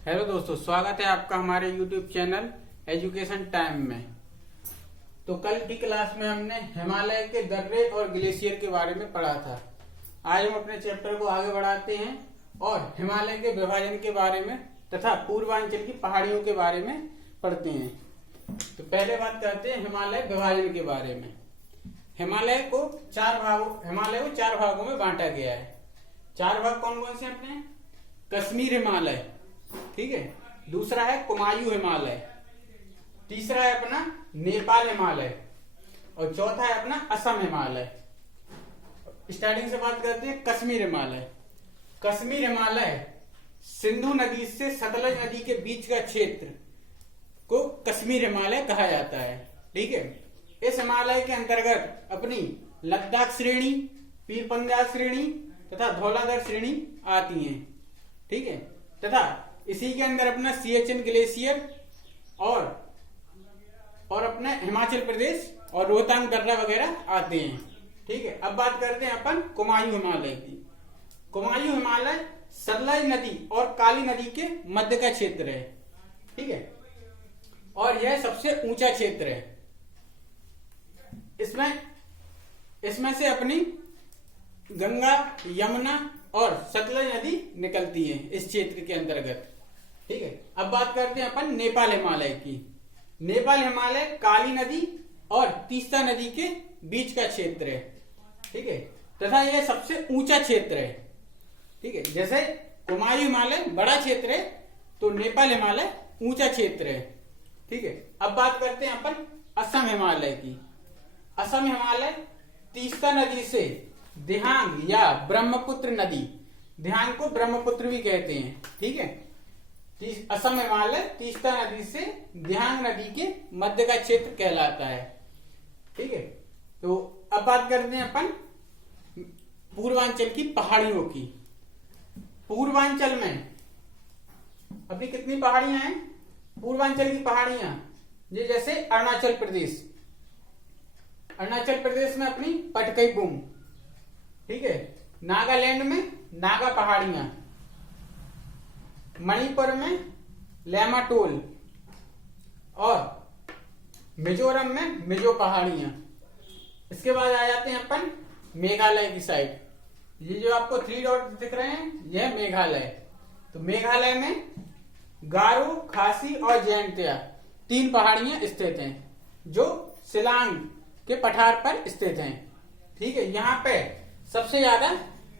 Hello दोस्तों, स्वागत है आपका हमारे YouTube चैनल एजुकेशन टाइम में। तो कल की क्लास में हमने हिमालय के दर्रे और ग्लेशियर के बारे में पढ़ा था। आज हम अपने चैप्टर को आगे बढ़ाते हैं और हिमालय के विभाजन के बारे में तथा पूर्वांचल की पहाड़ियों के बारे में पढ़ते हैं। तो पहले बात करते हैं हिमालय विभाजन के बारे में। हिमालय को चार भागों में बांटा गया है। चार भाग कौन कौन से अपने? कश्मीर हिमालय, ठीक है, दूसरा है कुमायूं हिमालय, तीसरा है अपना नेपाल हिमालय और चौथा है अपना असम हिमालय। स्टार्टिंग से बात करते हैं कश्मीर हिमालय। कश्मीर हिमालय सिंधु नदी से सतलज नदी के बीच का क्षेत्र को कश्मीर हिमालय कहा जाता है, ठीक है। इस हिमालय के अंतर्गत अपनी लद्दाख श्रेणी, पीर पंजाल श्रेणी तथा धौलाधर श्रेणी आती हैं, ठीक है, तथा इसी के अंदर अपना सियाचिन ग्लेशियर और अपना हिमाचल प्रदेश और रोहतांग दर्रा वगैरह आते हैं, ठीक है। अब बात करते हैं अपन कुमायूं हिमालय की। कुमायूं हिमालय सतलज नदी और काली नदी के मध्य का क्षेत्र है, ठीक है, और यह सबसे ऊंचा क्षेत्र है। इसमें से अपनी गंगा, यमुना और सतलज नदी निकलती है इस क्षेत्र के अंतर्गत, ठीक है। अब बात करते हैं अपन नेपाल हिमालय की। नेपाल हिमालय काली नदी और तीस्ता नदी के बीच का क्षेत्र है, ठीक है, तथा यह सबसे ऊंचा क्षेत्र है, ठीक है। जैसे कुमायूं हिमालय बड़ा क्षेत्र है तो नेपाल हिमालय ऊंचा क्षेत्र है, ठीक है। अब बात करते हैं अपन असम हिमालय की। असम हिमालय तीस्ता नदी से दिहांग या ब्रह्मपुत्र नदी, दिहांग को ब्रह्मपुत्र भी कहते हैं, ठीक है। असम हिमालय तीस्ता नदी से दिहांग नदी के मध्य का क्षेत्र कहलाता है, ठीक है। तो अब बात करते हैं अपन पूर्वांचल की पहाड़ियों की। पूर्वांचल में अभी कितनी पहाड़ियां हैं? पूर्वांचल की पहाड़ियां ये जैसे अरुणाचल प्रदेश में अपनी पटकाई, ठीक है, नागालैंड में नागा पहाड़ियां, मणिपुर में लेमाटोल और मिजोरम में मिजो पहाड़ियां। इसके बाद आ जाते हैं अपन मेघालय की साइड। ये जो आपको 3 डॉट दिख रहे हैं यह मेघालय। तो मेघालय में गारो, खासी और जयंतिया 3 पहाड़ियां स्थित हैं जो शिलांग के पठार पर स्थित हैं, ठीक है। यहाँ पे सबसे ज्यादा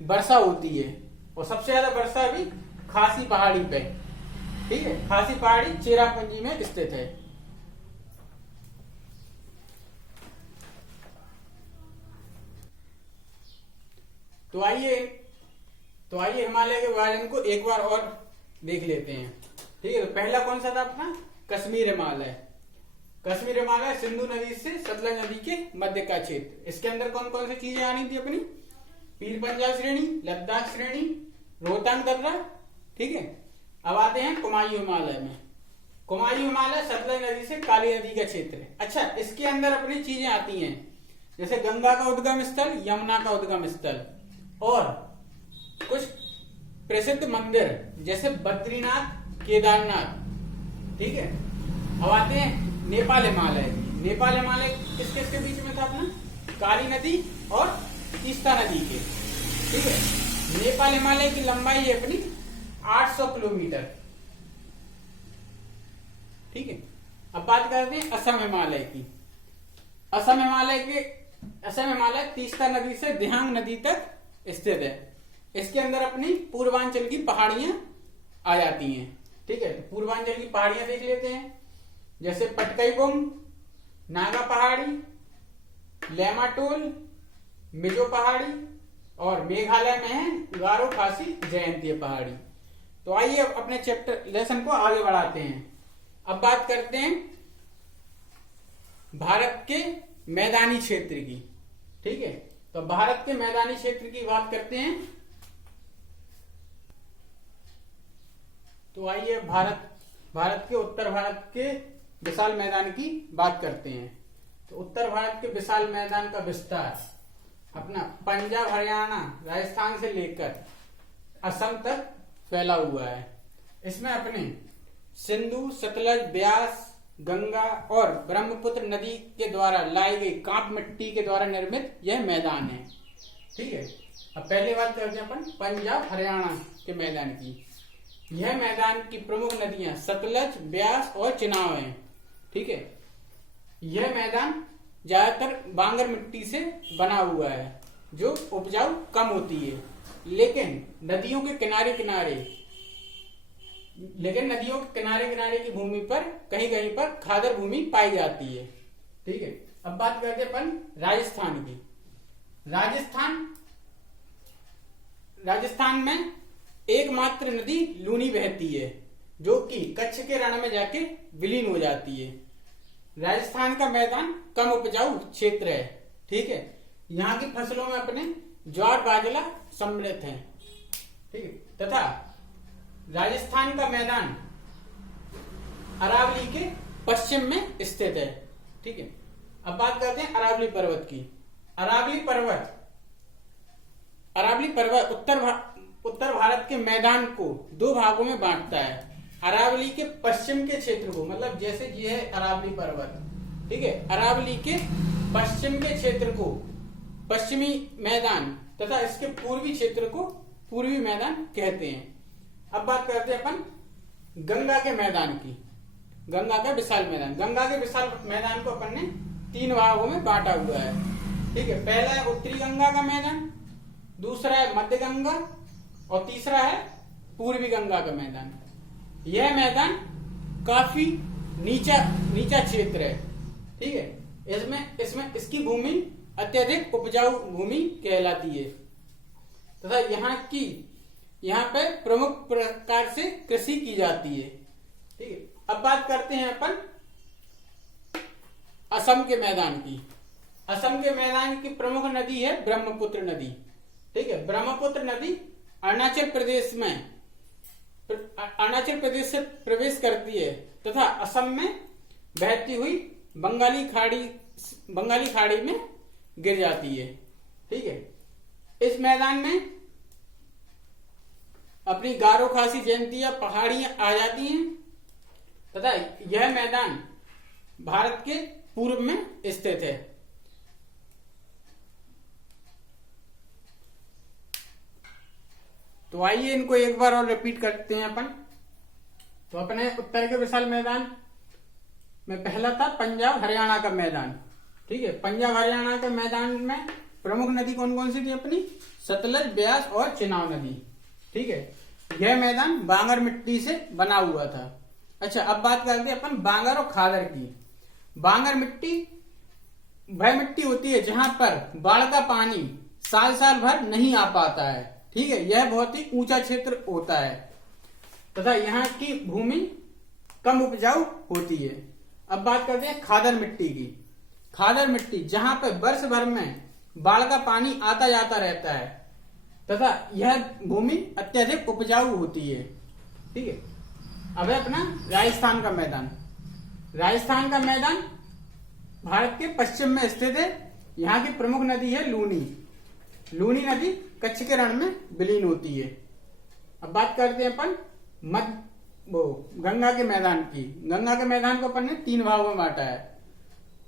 वर्षा होती है और सबसे ज्यादा वर्षा भी खासी पहाड़ी पे, ठीक है। खासी पहाड़ी चेरापूंजी में स्थित है। तो आइए हिमालय के विभाजन को एक बार और देख लेते हैं, ठीक है। तो पहला कौन सा था अपना? कश्मीर हिमालय। कश्मीर हिमालय सिंधु नदी से सतलज नदी के मध्य का क्षेत्र। इसके अंदर कौन कौन सी चीजें आनी थी अपनी? पीर पंजाल श्रेणी, लद्दाख श्रेणी, रोहतांग दर्रा, ठीक है। अब आते हैं कुमायूं हिमालय में। कुमायूं हिमालय सतलज नदी से काली नदी का क्षेत्र है। अच्छा, इसके अंदर अपनी चीजें आती हैं जैसे गंगा का उद्गम स्थल, यमुना का उद्गम स्थल और कुछ प्रसिद्ध मंदिर जैसे बद्रीनाथ, केदारनाथ, ठीक है। अब आते हैं नेपाल हिमालय। नेपाल हिमालय किसके बीच में था अपना? काली नदी और तीस्ता नदी के, ठीक है। नेपाल हिमालय की लंबाई है अपनी 800 किलोमीटर, ठीक है। अब बात करते हैं असम हिमालय की। असम हिमालय तीस्ता नदी से दिहांग नदी तक स्थित है। इसके अंदर अपनी पूर्वांचल की पहाड़ियां आ जाती हैं, ठीक है। पूर्वांचल की पहाड़ियां देख लेते हैं जैसे पटकाई, नागा पहाड़ी, लेमाटोल, मिजो पहाड़ी और मेघालय में है गारो, खासी, जयंतिया पहाड़ी। तो आइए अपने चैप्टर लेसन को आगे बढ़ाते हैं। अब बात करते हैं भारत के मैदानी क्षेत्र की, ठीक है। तो भारत के मैदानी क्षेत्र की बात करते हैं। तो आइए भारत के उत्तर भारत के विशाल मैदान की बात करते हैं। तो उत्तर भारत के विशाल मैदान का विस्तार अपना पंजाब, हरियाणा, राजस्थान से लेकर असम तक फैला हुआ है। इसमें अपने सिंधु, सतलज, ब्यास, गंगा और ब्रह्मपुत्र नदी के द्वारा लाई गई कांप मिट्टी के द्वारा निर्मित यह मैदान है। ठीक है, अब पहले बात करते हैं अपन पंजाब हरियाणा के मैदान की। यह मैदान की प्रमुख नदियां सतलज, ब्यास और चिनाब हैं। ठीक है, यह मैदान ज्यादातर बांगर मिट्टी से बना हुआ है जो उपजाऊ कम होती है, लेकिन नदियों के किनारे किनारे की भूमि पर कहीं कहीं पर खादर भूमि पाई जाती है। ठीक है, अब बात करते हैं अपन राजस्थान की। राजस्थान में एकमात्र नदी लूनी बहती है जो कि कच्छ के रण में जाके विलीन हो जाती है। राजस्थान का मैदान कम उपजाऊ क्षेत्र है। ठीक है, यहाँ की फसलों में अपने ज्वार बाजरा सम्मिलित है। ठीक है, तथा राजस्थान का मैदान अरावली के पश्चिम में स्थित है। ठीक है, अब बात करते हैं अरावली पर्वत की। अरावली पर्वत उत्तर भारत के मैदान को दो भागों में बांटता है। अरावली के पश्चिम के क्षेत्र को, मतलब जैसे ये है अरावली पर्वत, ठीक है, अरावली के पश्चिम के क्षेत्र को पश्चिमी मैदान तथा इसके पूर्वी क्षेत्र को पूर्वी मैदान कहते हैं। अब बात करते हैं अपन गंगा के मैदान की। गंगा का विशाल मैदान को अपन ने 3 भागों में बांटा हुआ है। ठीक है, पहला है उत्तरी गंगा का मैदान, दूसरा है मध्य गंगा और तीसरा है पूर्वी गंगा का मैदान। यह मैदान काफी नीचा क्षेत्र है। ठीक है, इसमें इसकी भूमि अत्यधिक उपजाऊ भूमि कहलाती है तथा यहाँ पे प्रमुख प्रकार से कृषि की जाती है। ठीक है, अब बात करते हैं अपन असम के मैदान की। असम के मैदान की प्रमुख नदी है ब्रह्मपुत्र नदी। ठीक है, ब्रह्मपुत्र नदी अरुणाचल प्रदेश से प्रवेश करती है तथा असम में बहती हुई बंगाली खाड़ी में गिर जाती है। ठीक है, इस मैदान में अपनी गारो खासी जयंतियां पहाड़ियां आ जाती हैं तथा यह मैदान भारत के पूर्व में स्थित है। तो आइए इनको एक बार और रिपीट करते हैं अपन। तो अपने उत्तर के विशाल मैदान में पहला था पंजाब हरियाणा का मैदान। ठीक है, पंजाब हरियाणा के मैदान में प्रमुख नदी कौन कौन सी थी अपनी? सतलज, ब्यास और चिनाब नदी। ठीक है, यह मैदान बांगर मिट्टी से बना हुआ था। अच्छा, अब बात करते हैं अपन बांगर और खादर की। बांगर मिट्टी वह मिट्टी होती है जहां पर बाढ़ का पानी साल भर नहीं आ पाता है। ठीक है, यह बहुत ही ऊंचा क्षेत्र होता है तथा यहाँ की भूमि कम उपजाऊ होती है। अब बात करते हैं खादर मिट्टी की। खादर मिट्टी जहां पर वर्ष भर में बाढ़ का पानी आता जाता रहता है तथा यह भूमि अत्यधिक उपजाऊ होती है। ठीक है, अब है अपना राजस्थान का मैदान। राजस्थान का मैदान भारत के पश्चिम में स्थित है। यहाँ की प्रमुख नदी है लूनी। लूनी नदी कच्छ के रण में विलीन होती है। अब बात करते हैं अपन गंगा के मैदान की। गंगा के मैदान को अपन ने 3 भागों में बांटा है।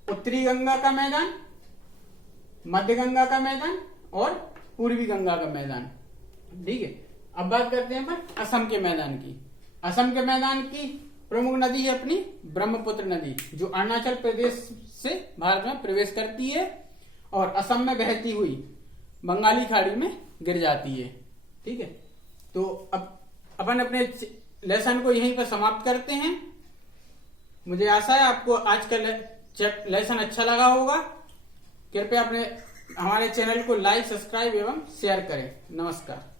उत्तरी गंगा का मैदान, मध्य गंगा का मैदान और पूर्वी गंगा का मैदान। ठीक है, अब बात करते हैं अपन असम के मैदान की। असम के मैदान की प्रमुख नदी है अपनी ब्रह्मपुत्र नदी, जो अरुणाचल प्रदेश से भारत में प्रवेश करती है और असम में बहती हुई बंगाली खाड़ी में गिर जाती है। ठीक है, तो अब अपन अपने लेसन को यहीं पर समाप्त करते हैं। मुझे आशा है आपको आज का लेसन अच्छा लगा होगा। कृपया अपने हमारे चैनल को लाइक, सब्सक्राइब एवं शेयर करें। नमस्कार।